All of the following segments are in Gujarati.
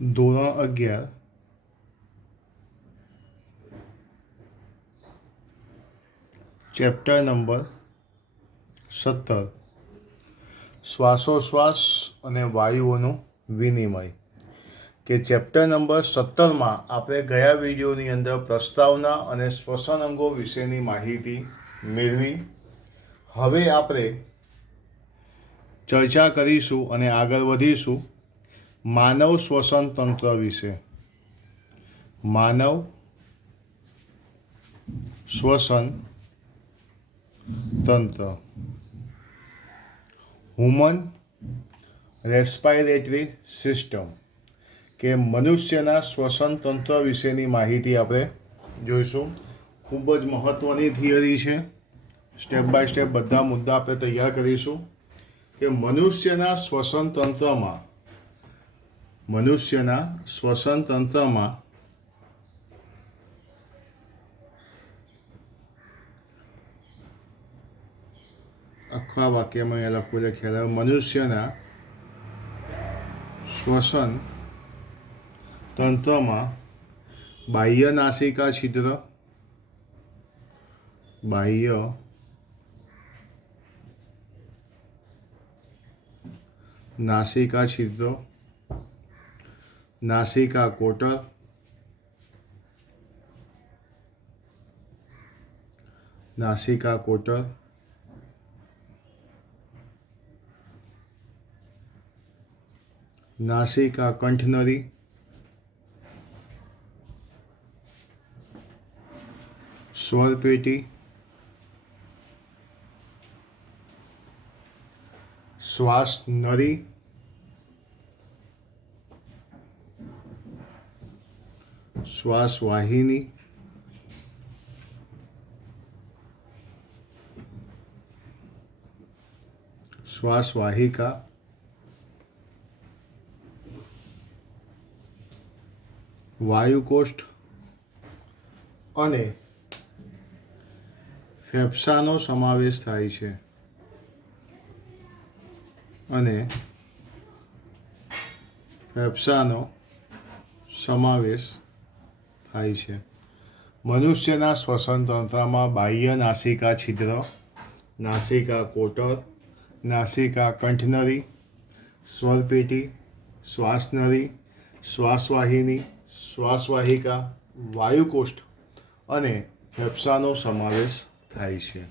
ધોરણ 11 ચેપ્ટર નંબર 17 શ્વાસોશ્વાસ અને વાયુઓનું વિનિમય કે ચેપ્ટર નંબર 17માં આપણે ગયા વિડીયોની અંદર પ્રસ્તાવના અને શ્વસન અંગો વિશેની માહિતી મેળવી. હવે આપણે ચર્ચા કરીશું અને આગળ વધીશું માનવ શ્વસન તંત્ર વિશે. માનવ શ્વસન તંત્ર, હ્યુમન રેસ્પાયરેટરી સિસ્ટમ કે મનુષ્યના શ્વસન તંત્ર વિશેની માહિતી આપણે જોઈશું. ખૂબ જ મહત્ત્વની થિયરી છે. સ્ટેપ બાય સ્ટેપ બધા મુદ્દા આપણે તૈયાર કરીશું કે મનુષ્યના શ્વસન તંત્રમાં આખા વાક્યમાં અહીંયા લખવું એટલે ખ્યાલ આવે. મનુષ્યના શ્વસન તંત્રમાં બાહ્ય નાસિકા છિદ્ર, બાહ્ય નાસિકા છિદ્રો, નાસિકા કોટર, નાસિકા કોટર, નાસિકા કંઠનળી, સ્વરપેટી, શ્વાસ નળી, શ્વાસ વાહિની, શ્વાસ વાહિકા, વાયુકોષ્ઠ અને ફેફસાનો સમાવેશ થાય છે. મનુષ્યના શ્વસન તંત્રમાં બાહ્ય નાસિકા છિદ્ર, નાસિકા કોટર, નાસિકા કંઠનળી, સ્વરપેટી, શ્વાસનળી, શ્વાસવાહિની, શ્વાસવાહિકા, વાયુકોષ્ઠ અને ફેફસાનો સમાવેશ થાય છે.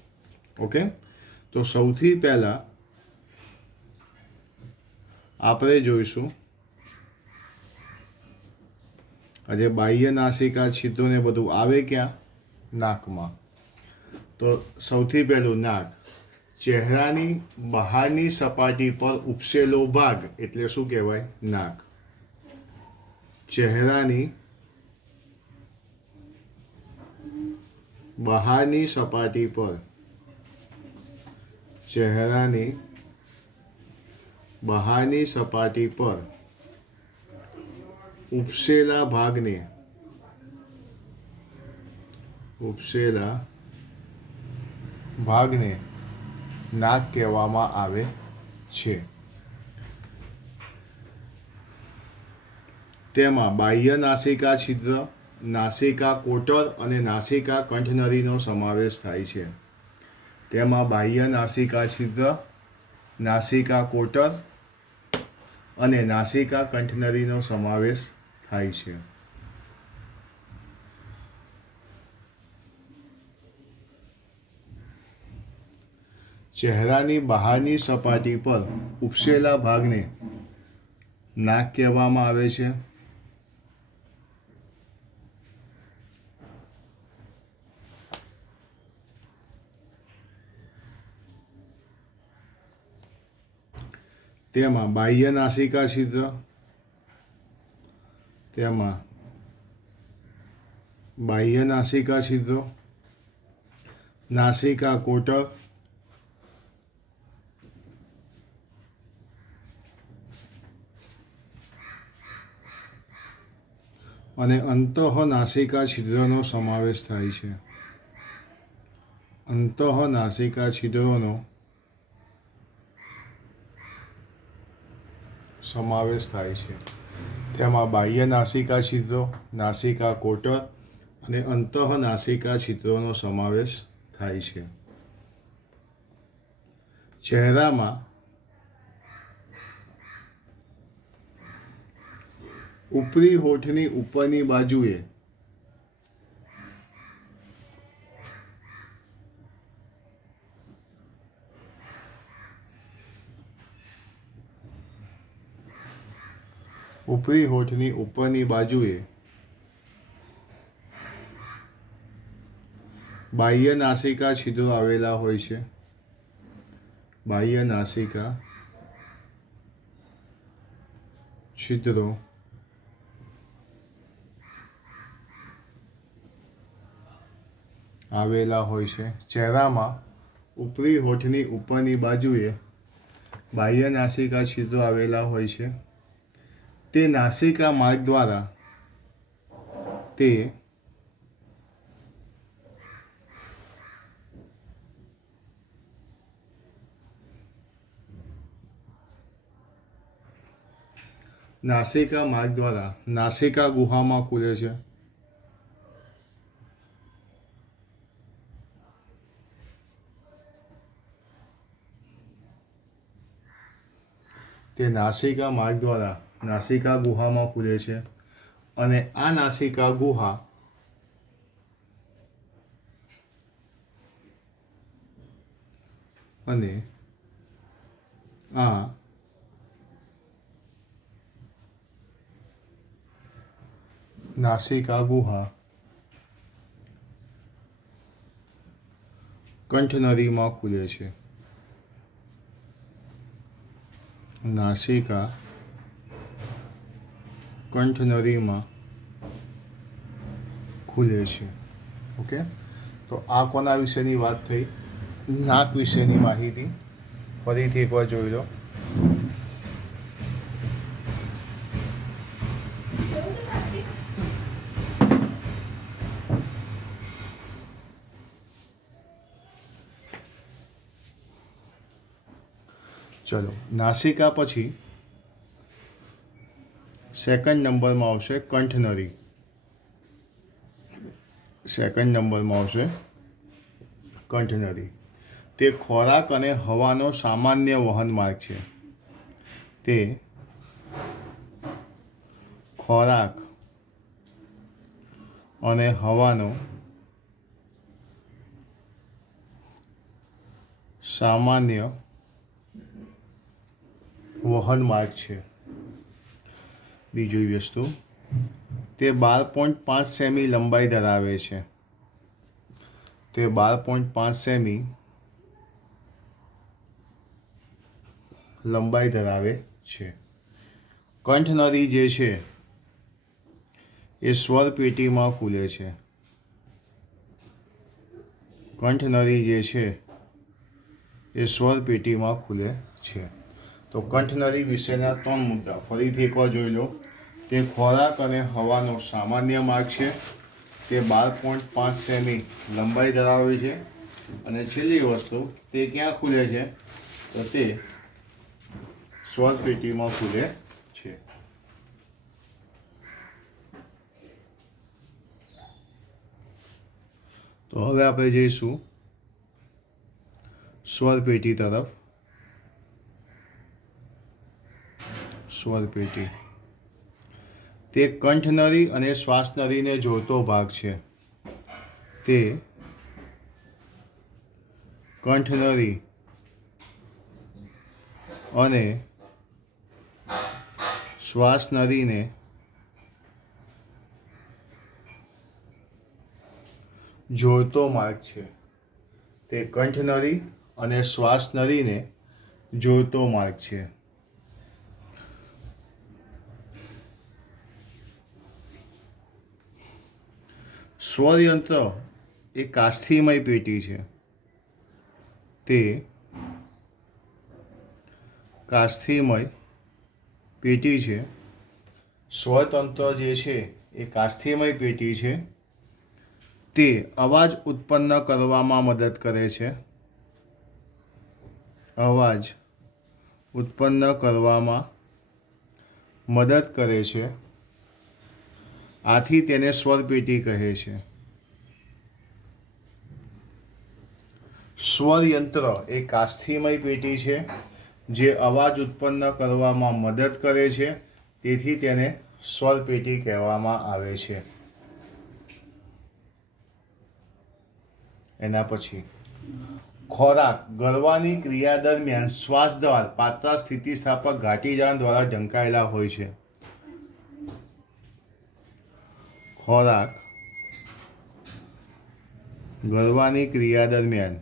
ઓકે, તો સૌથી પહેલાં આપણે જોઈશું આજે બાહ્ય નાસિકા છિદ્રોને બધું આવે ક્યાં? નાકમાં. તો સૌથી પહેલું નાક. ચહેરાની બહારની સપાટી પર ઉપસેલો ભાગ એટલે શું કહેવાય? નાક. ચહેરાની બહારની સપાટી પર ઉપસેલા ભાગને નાક કહેવામાં આવે છે. તેમાં બાહ્ય નાસિકા છિદ્ર, નાસિકા કોટર અને નાસિકા કંઠનળીનો સમાવેશ થાય છે. તેમાં બાહ્ય નાસિકા છિદ્ર, નાસિકા કોટર અને નાસિકા કંઠનળીનો સમાવેશ થાય છે. ચહેરાની બહારની સપાટી પર ઉપસેલા ભાગને નાક કહેવામાં આવે છે. તેમાં બાહ્ય નાસિકા છિદ્ર, નાસિકા કોટર અને અંતઃનાસિકા છિદ્રનો સમાવેશ થાય છે. અંતઃનાસિકા છિદ્રોનો સમાવેશ થાય છે. તેમાં બાહ્ય નાસિકા છિદ્રો, નાસિકા કોટર અને અંતઃનાસિકા છિદ્રોનો સમાવેશ થાય છે. ચહેરામાં ઉપરી હોઠની ઉપરની બાજુએ બાહ્ય નાસિકા છિદ્રો આવેલા હોય છે. બાહ્ય નાસિકા છિદ્રો આવેલા હોય છે. ચહેરામાં ઉપરી હોઠની ઉપરની બાજુએ બાહ્ય નાસિકા છિદ્રો આવેલા હોય છે. તે નાસિકા માર્ગ દ્વારા નાસિકા ગુહામાં ખુલે છે. તે નાસિકા માર્ગ દ્વારા નાસિકા ગુહામાં ખુલે છે અને આ નાસિકા ગુહા કંઠનળીમાં ખુલે છે. નાસિકા કંઠનળીમાં ખુલે છે. ઓકે, તો આ કોના વિશેની વાત થઈ? નાક વિશેની માહિતી. ફરીથી એકવાર જોઈ લો. ચલો, નાસિકા પછી સેકન્ડ નંબરમાં આવશે કંઠનળી. તે ખોરાક અને હવાનો સામાન્ય વહન માર્ગ છે. તે ખોરાક અને હવાનો સામાન્ય વહન માર્ગ છે. બીજી વસ્તુ, તે 12.5 સેમી લંબાઈ ધરાવે છે. કંઠનળી જે છે એ સ્વર પેટીમાં ખુલે છે. તો કંઠનળી વિશેના 3 મુદ્દા ફરીથી એકવાર જોઈ લો. તે ખોરાક અને હવાનો સામાન્ય માર્ગ છે. તે 12.5 સેમી લંબાઈ ધરાવે છે. અને છેલ્લી વસ્તુ, તે ક્યાં ખુલે છે? તો તે સ્વર પેટીમાં ખુલે છે. તો હવે આપણે જઈશું સ્વર પેટી તરફ. તે કંઠનળી અને શ્વાસનળીને જોડતો ભાગ છે. તે કંઠનળી અને શ્વાસનળીને જોડતો માર્ગ છે. સ્વરયંત્ર એ કાસ્થિમય પેટી છે. તે કાસ્થિમય પેટી છે. સ્વરતંત્ર જે છે એ કાસ્થિમય પેટી છે. તે અવાજ ઉત્પન્ન કરવામાં મદદ કરે છે. મદદ કરે છે, આથી તેને સ્વરપેટી કહે છે. સ્વરયંત્ર એ કાસ્થીમય પેટી છે જે અવાજ ઉત્પન્ન કરવામાં મદદ કરે છે, તેથી તેને સ્વરપેટી કહેવામાં આવે છે. એના પછી ખોરાક ગળવાની ક્રિયા દરમિયાન શ્વાસ દ્વાર પાતળા સ્થિતિસ્થાપક ઘાટીદાર દ્વારા ઢંકાયેલા હોય છે. ખોરાક ગળવાની ક્રિયા દરમિયાન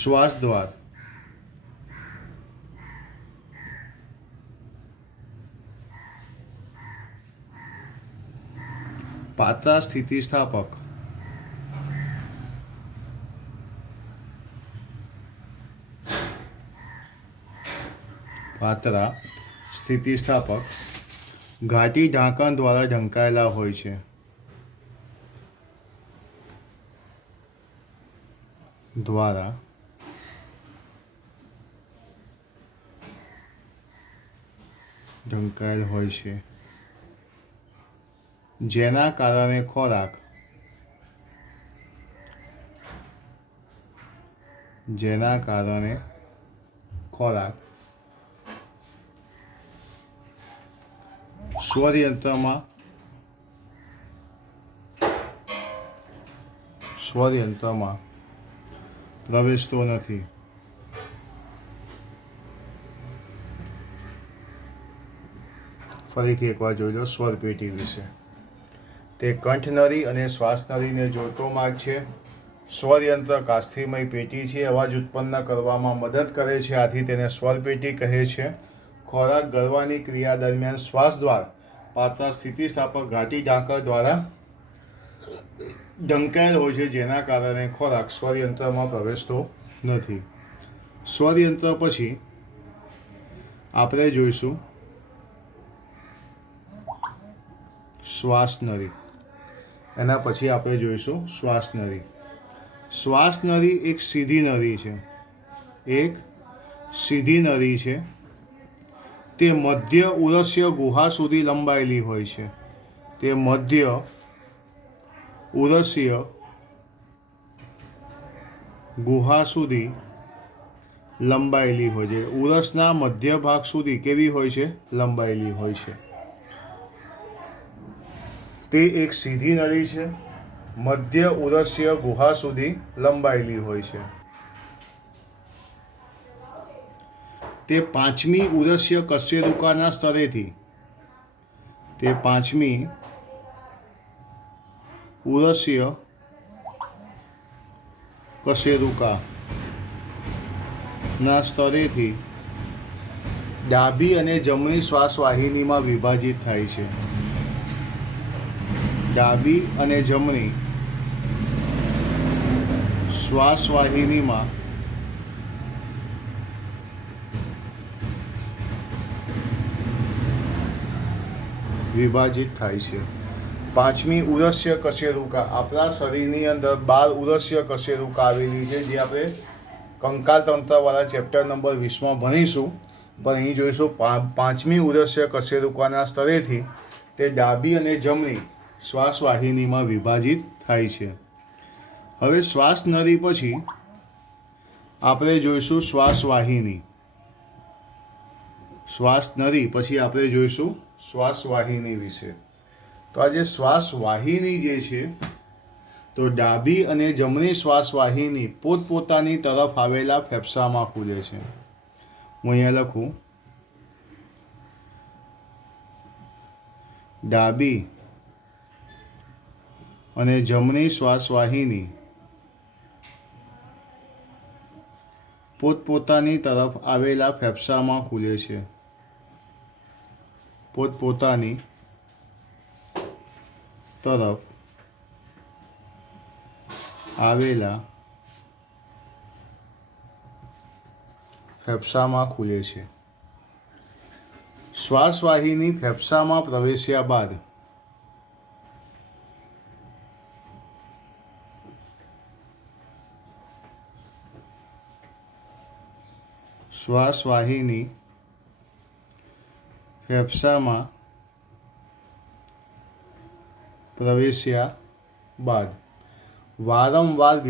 શ્વાસ દ્વાર પાતળા સ્થિતિસ્થાપક ઘાટી ઢાંકણ દ્વારા ઢંકાયેલા હોય છે. જેના કારણે ખોરાક સ્વરયંત્રમાં પ્રવેશતો નથી. ફરીથી એકવાર જોઈ લો સ્વરપેટી વિશે. તે કંઠનળી અને શ્વાસનળીને જોડતો માર્ગ છે. સ્વરયંત્ર કાસ્થીમય પેટી છે, અવાજ ઉત્પન્ન કરવામાં મદદ કરે છે, આથી તેને સ્વરપેટી કહે છે. ખોરાક ગળવાની ક્રિયા દરમિયાન શ્વાસ દ્વાર પાતળા સ્થિતિસ્થાપક ઘાટી ઢાંકણ દ્વારા ઢંકાયેલ હોય છે, જેના કારણે ખોરાક સ્વરયંત્રમાં પ્રવેશતો નથી. સ્વરયંત્ર પછી આપણે જોઈશું શ્વાસનળી. એના પછી આપણે જોઈશું શ્વાસનળી. શ્વાસનળી એક સીધી નળી છે. તે મધ્ય ઉરસ્ય ગુહા સુધી લંબાયેલી હોય છે. ઉરસના મધ્ય ભાગ સુધી કેવી હોય છે? લંબાયેલી હોય છે. તે એક સીધી નળી છે, મધ્ય ઉરસ્ય ગુહા સુધી લંબાયેલી હોય છે. તે પાંચમી ઉરસ્ય કશેરુકાના સ્તરેથી ડાબી અને જમણી શ્વાસવાહિનીમાં વિભાજિત થાય છે. ડાબી અને જમણી શ્વાસવાહિનીમાં વિભાજિત થાય છે. પાંચમી ઉરસ્ય કશેરુકા. આપણા શરીરની અંદર 12 ઉરસ્ય કશેરુકા આવેલી છે, જે આપણે કંકાલ તંત્રવાળા ચેપ્ટર નંબર 20માં ભણીશું. પણ અહીં જોઈશું પાંચમી ઉરસ્ય કશેરુકાના સ્તરેથી તે ડાબી અને જમણી શ્વાસવાહિનીમાં વિભાજિત થાય છે. હવે શ્વાસનળી પછી આપણે જોઈશું શ્વાસવાહિની. શ્વાસવાહિની વિશે. તો આજે શ્વાસવાહિની જે છે, તો ડાબી અને જમણી શ્વાસવાહિની પોતપોતાની તરફ આવેલા ફેફસામાં ખુલે છે. હું અહીંયા લખું, ડાબી અને જમણી શ્વાસવાહિની પોતપોતાની તરફ આવેલા ફેફસામાં ખુલે છે. પોતપોતાની તરફ આવેલા ફેફસામાં ખુલે છે. શ્વાસવાહિની ફેફસામાં પ્રવેશ્યા બાદ શ્વાસવાહિની ફેફસામાં પ્રવેશ્યા બાદ વારંવાર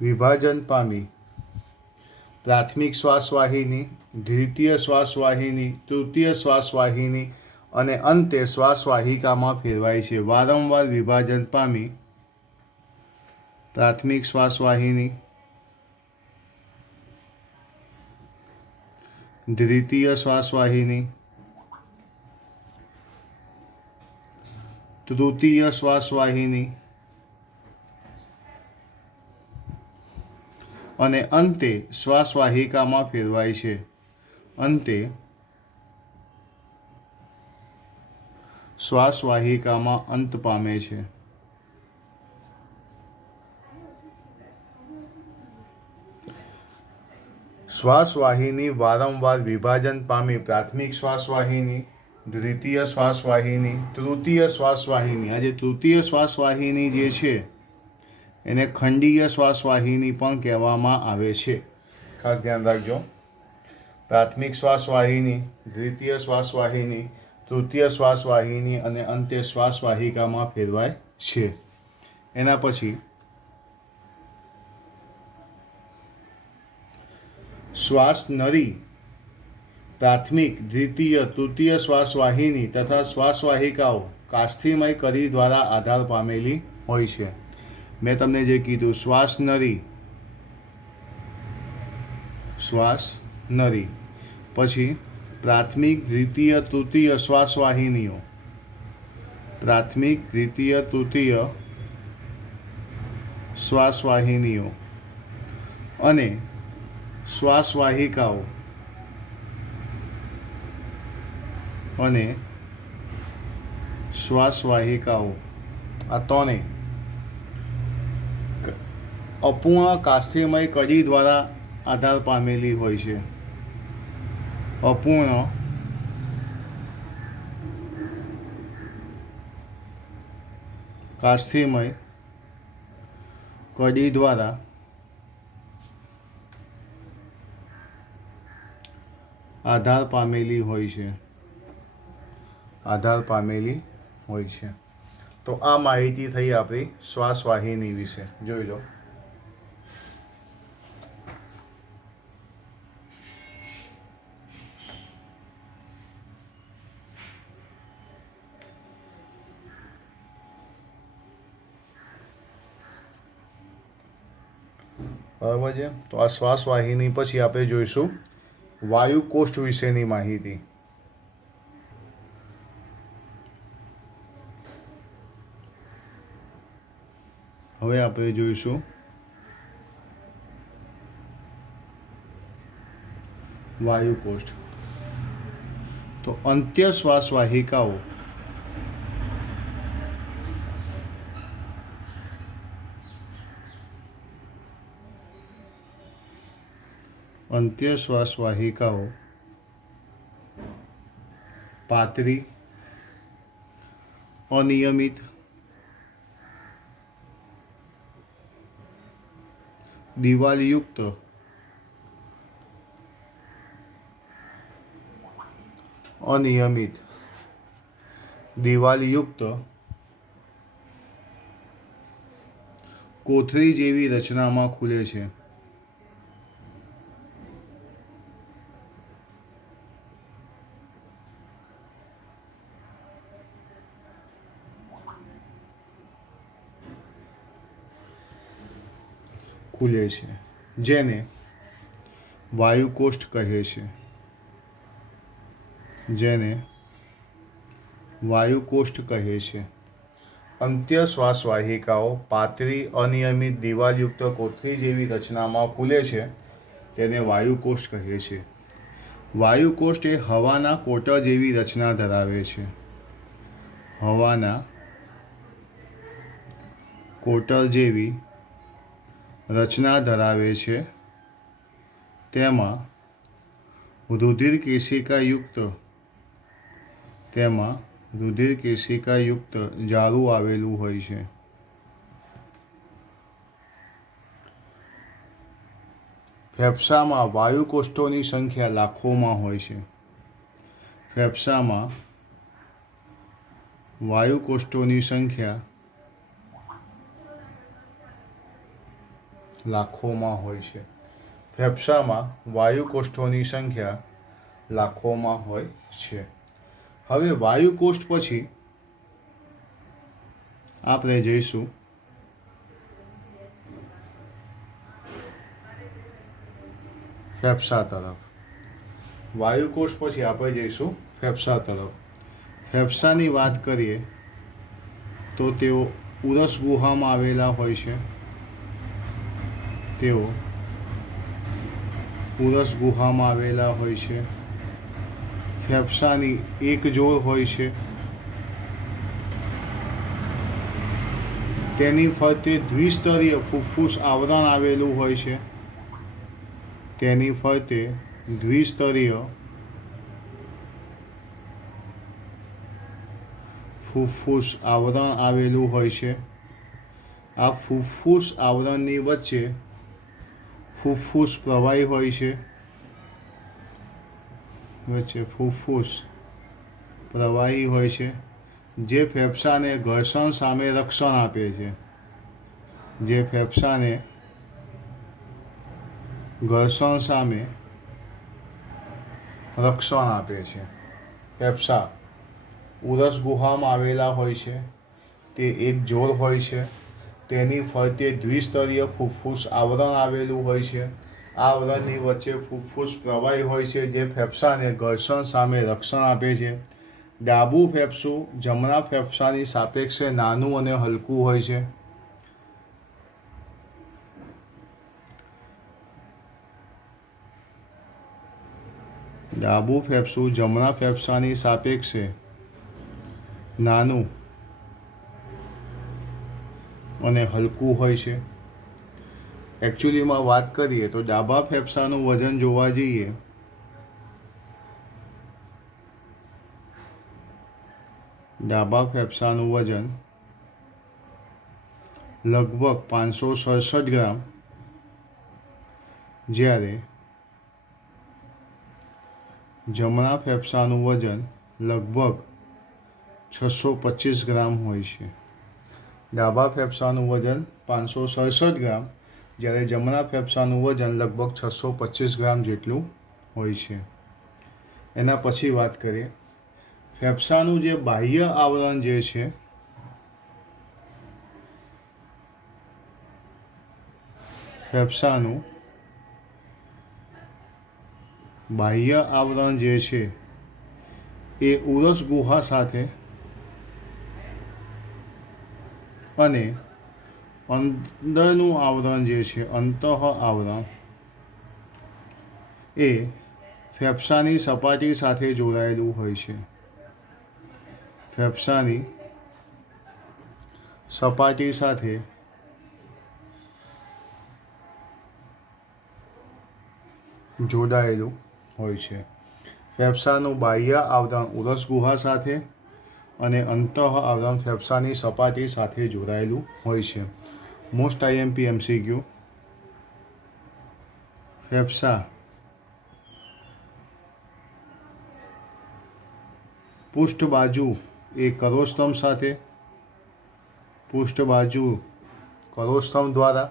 વિભાજન પામી પ્રાથમિક શ્વાસવાહિની, દ્વિતીય શ્વાસવાહિની, તૃતીય શ્વાસવાહિની અને અંતે શ્વાસવાહિકામાં ફેરવાય છે. વારંવાર વિભાજન પામી પ્રાથમિક શ્વાસવાહિની, દ્વિતીય શ્વાસવાહિની, તૃતીય શ્વાસવાહિની અને અંતે શ્વાસવાહિકામાં ફેરવાય છે. અંતે શ્વાસવાહિકામાં અંત પામે છે. શ્વાસવાહિની વારંવાર વિભાજન પામી પ્રાથમિક શ્વાસવાહિની, દ્વિતીય શ્વાસવાહિની, તૃતીય શ્વાસવાહિની. આ જે તૃતીય શ્વાસવાહિની જે છે એને ખંડીય શ્વાસવાહિની પણ કહેવામાં આવે છે. ખાસ ધ્યાન રાખજો. પ્રાથમિક શ્વાસવાહિની, દ્વિતીય શ્વાસવાહિની, તૃતીય શ્વાસવાહિની અને અંતે શ્વાસવાહિકામાં ફેરવાય છે. એના પછી શ્વાસ નળી પ્રાથમિક, દ્વિતીય, તૃતીય શ્વાસવાહિની તથા શ્વાસવાહિકાઓ કાસ્થિમય કડી દ્વારા આધાર પામેલી હોય છે. મેં તમને જે કીધું શ્વાસ નળી પછી પ્રાથમિક, દ્વિતીય, તૃતીય શ્વાસવાહિનીઓ, પ્રાથમિક, દ્વિતીય, તૃતીય શ્વાસવાહિનીઓ અને શ્વાસવાહિકાઓ આ ત્રણેય અપૂર્ણ કાસ્થિમય કડી દ્વારા આધાર પામેલી હોય છે. અપૂર્ણ કાસ્થિમય કડી દ્વારા આધાર પામેલી હોય છે. તો આ માહિતી થઈ આપણી શ્વાસવાહિની વિશે. જોઈ લો. બરાબર છે. તો આ શ્વાસવાહિની પછી આપણે જોઈશું વાયુકોષ્ઠ વિશેની માહિતી. હવે આપણે જોઈશું વાયુકોષ્ઠ. તો અંત્યશ્વાસ વાહિકાઓ પાતળી, અનિયમિત, દિવાલયુક્ત કોથળી જેવી રચનામાં ખુલે છે. જેને વાયુકોષ્ઠ કહે છે. અંત્યશ્વાસ વાહિકાઓ પાતળી, અનિયમિત, દિવાલયુક્ત કોથળી જેવી રચનામાં ખુલે છે. તેને વાયુકોષ્ઠ કહે છે. વાયુકોષ્ઠ એ હવાના કોટર જેવી રચના ધરાવે છે. હવાના કોટર જેવી રચના ધરાવે છે. તેમાં રુધિર કેશિકાયુક્ત તેમાં રુધિર કેશિકાયુક્ત જારું આવેલું હોય છે. ફેફસામાં વાયુકોષોની સંખ્યા લાખોમાં હોય છે. ફેફસામાં વાયુકોષોની સંખ્યા લાખોમાં હોય છે. ફેફસામાં વાયુકોષોની સંખ્યા લાખોમાં હોય છે. હવે વાયુકોષ પછી આપણે જઈશું ફેફસા તરફ. વાયુકોષ પછી આપણે જઈશું ફેફસા તરફ. ફેફસાની વાત કરીએ તો તેઓ ઉરસ ગુહામાં આવેલા હોય છે. તેઓ ઉરસ ગુહામાં આવેલા હોય છે. ફેફસાની એક જોડ હોય છે. તેની ફરતે દ્વિસ્તરીય ફૂફૂસ આવરણ આવેલું હોય છે. તેની ફરતે દ્વિસ્તરીય ફૂફૂસ આવરણ આવેલું હોય છે. આ ફૂફૂસ આવરણની વચ્ચે ફૂફૂસ પ્રવાહી હોય છે. ફૂફૂસ પ્રવાહી હોય છે જે ફેફસાને ઘર્ષણ સામે રક્ષણ આપે છે. જે ફેફસાને ઘર્ષણ સામે રક્ષણ આપે છે. ફેફસા ઉરસ ગુહામાં આવેલા હોય છે. તે એક જોડ હોય છે. તેની ફરતે દ્વિસ્તરીય ફૂફૂસ આવરણ આવેલું હોય છે. આ આવરણની વચ્ચે ફૂફૂસ પ્રવાહી હોય છે જે ફેફસાને ઘર્ષણ સામે રક્ષણ આપે છે. ડાબું ફેફસું જમણા ફેફસાની સાપેક્ષે નાનું અને હલકું હોય છે. ડાબું ફેફસું જમણા ફેફસાની સાપેક્ષે નાનું અને હલકું હોય છે. એકચ્યુઅલીમાં વાત કરીએ તો ડાબા ફેફસાનું વજન જોવા જઈએ ડાબા ફેફસાનું વજન લગભગ 567 ગ્રામ, જ્યારે જમણા ફેફસાનું વજન લગભગ 625 ગ્રામ હોય છે. ડાબા ફેફસાનું વજન 567 ગ્રામ, જ્યારે જમણા ફેફસાનું વજન લગભગ 625 ગ્રામ જેટલું હોય છે. એના પછી વાત કરીએ ફેફસાનું જે બાહ્ય આવરણ જે છે ફેફસાનું બાહ્ય આવરણ જે છે એ ઉરસ ગુહા સાથે અને અંદરનું આવરણ જે છે અંતઃ આવરણ એ ફેફસાની સપાટી સાથે જોડાયેલું હોય છે. ફેફસાની સપાટી સાથે જોડાયેલું હોય છે. ફેફસાનું બાહ્ય આવરણ ઉરસ ગુહા સાથે અને અંતઃ આવરણ ફેફસાની સપાટી સાથે જોડાયેલું હોય છે. મોસ્ટ આઈએમપી MCQ ફેફસા પૃષ્ઠ બાજુ એ કરોડસ્તંભ સાથે પૃષ્ઠ બાજુ કરોડસ્તંભ દ્વારા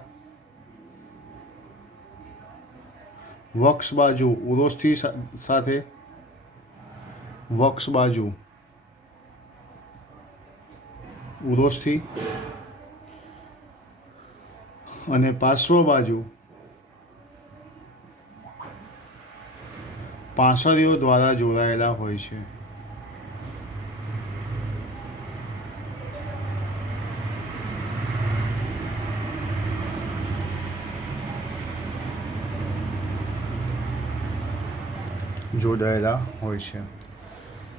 વક્ષ બાજુ ઉરોસ્થિ સાથે વક્ષ બાજુ ઉરોસ્થિ અને પાર્શ્વ બાજુ પાંસળીઓ દ્વારા જોડાયેલા હોય છે. જોડાયેલા હોય છે.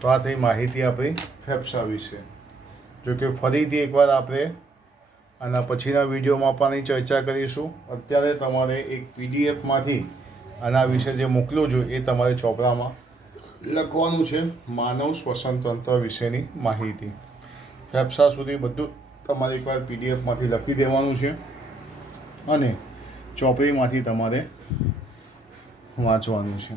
તો આ થઈ માહિતી આપણી ફેફસા વિશે. જો કે ફરીથી એકવાર આપણે આના પછીના વિડીયોમાં પણ આની ચર્ચા કરીશું. અત્યારે તમારે એક PDFમાંથી આના વિશે જે મોકલું છું એ તમારે ચોપડામાં લખવાનું છે માનવ શ્વસન તંત્ર વિશેની માહિતી. ફેફસા સુધી બધું તમારે એકવાર પીડીએફમાંથી લખી દેવાનું છે અને ચોપડીમાંથી તમારે વાંચવાનું છે.